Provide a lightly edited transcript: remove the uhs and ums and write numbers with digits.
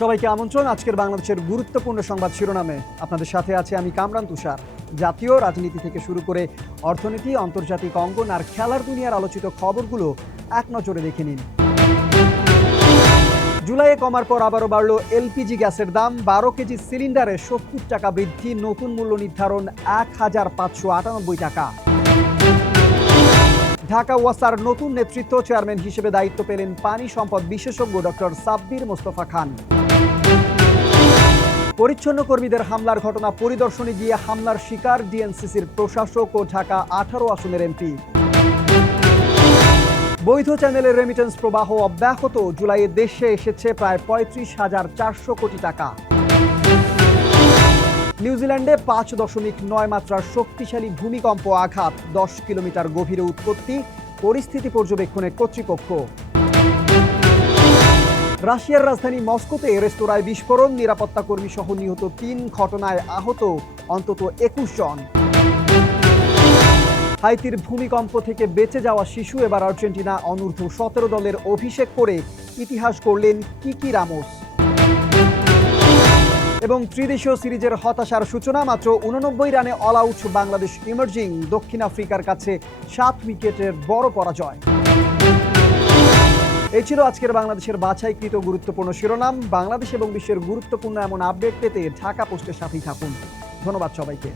সবাইকে আমন্ত্রণ আজকের বাংলাদেশের গুরুত্বপূর্ণ সংবাদ শিরোনামে। আপনাদের সাথে আছে আমি কামরান তুষার। জাতীয় রাজনীতি থেকে শুরু করে অর্থনীতি, আন্তর্জাতিক অঙ্গন আর খেলার দুনিয়ার আলোচিত খবরগুলো এক নজরে দেখে নিন। জুলাইয়ে কমার পর আবারও বাড়ল এলপিজি গ্যাসের দাম। 12 কেজি সিলিন্ডারে 70 টাকা বৃদ্ধি, নতুন মূল্য নির্ধারণ 1598 টাকা। ঢাকা ওয়াসার নতুন নেতৃত্ব, চেয়ারম্যান হিসেবে দায়িত্ব পেলেন পানি সম্পদ বিশেষজ্ঞ ডক্টর সাব্বির মোস্তফা খান। পরিচ্ছন্ন কর্মীদের হামলার ঘটনা পরিদর্শনে গিয়ে হামলার শিকার ডিএনসিসির প্রশাসক ও ঢাকা 18 আসনের এমপি। বৈধ চ্যানেলের রেমিটেন্স প্রবাহ অব্যাহত, জুলাইয়ে দেশে এসেছে প্রায় 35,400 কোটি টাকা। নিউজিল্যান্ডে 5.9 মাত্রার শক্তিশালী ভূমিকম্প আঘাত, 10 কিলোমিটার গভীরে উৎপত্তি, পরিস্থিতি পর্যবেক্ষণে কর্তৃপক্ষ। রাশিয়ার রাজধানী মস্কোতে রেস্তোরাঁয় বিস্ফোরণ, নিরাপত্তা কর্মী সহ নিহত 3, ঘটনায় আহত অন্তত 21 জন। হাইতির ভূমিকম্প থেকে বেঁচে যাওয়া শিশু এবার আর্জেন্টিনা অনূর্ধ্ব-17 দলের অভিষেক করে ইতিহাস করলেন কিকি রামোস। এবং ত্রিদেশীয় সিরিজের হতাশার সূচনা, মাত্র 89 রানে অল আউট বাংলাদেশ ইমার্জিং, দক্ষিণ আফ্রিকার কাছে 7 উইকেটের বড় পরাজয়। এই ছিল আজকের বাংলাদেশের বাছাইকৃত গুরুত্বপূর্ণ শিরোনাম। বাংলাদেশ এবং বিশ্বের গুরুত্বপূর্ণ এমন আপডেট পেতে ঢাকা পোস্টের সাথেই থাকুন। ধন্যবাদ সবাইকে।